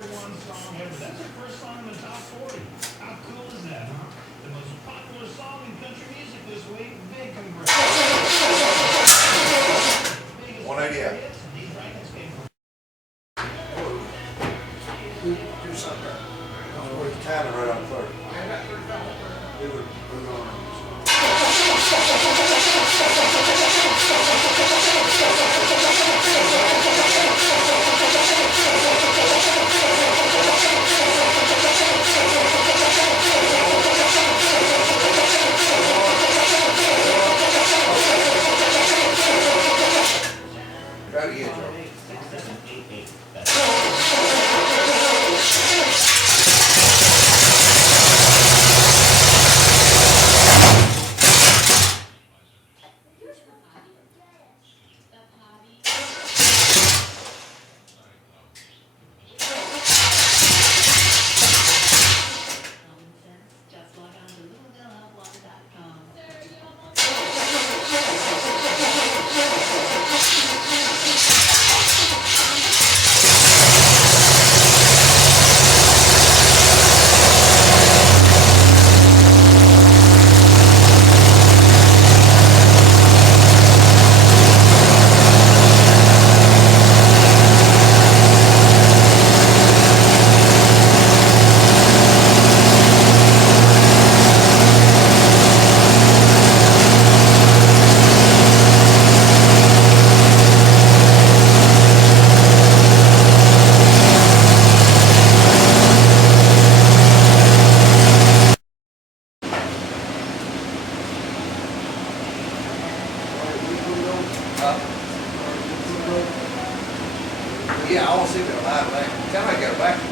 One song ever. That's the first song in the top 40. How cool is that, huh? The most popular song in country music this week. Big congrats. 180 out. Hits, and these rankings came from Do something. Where's Tyler right on first? We were on. Try to get Joe. 6, 7, 8, 8. Just log on to LittleDaleOutlaw.com. Yeah, I want to see if it'll lie back. Tell me I got it back.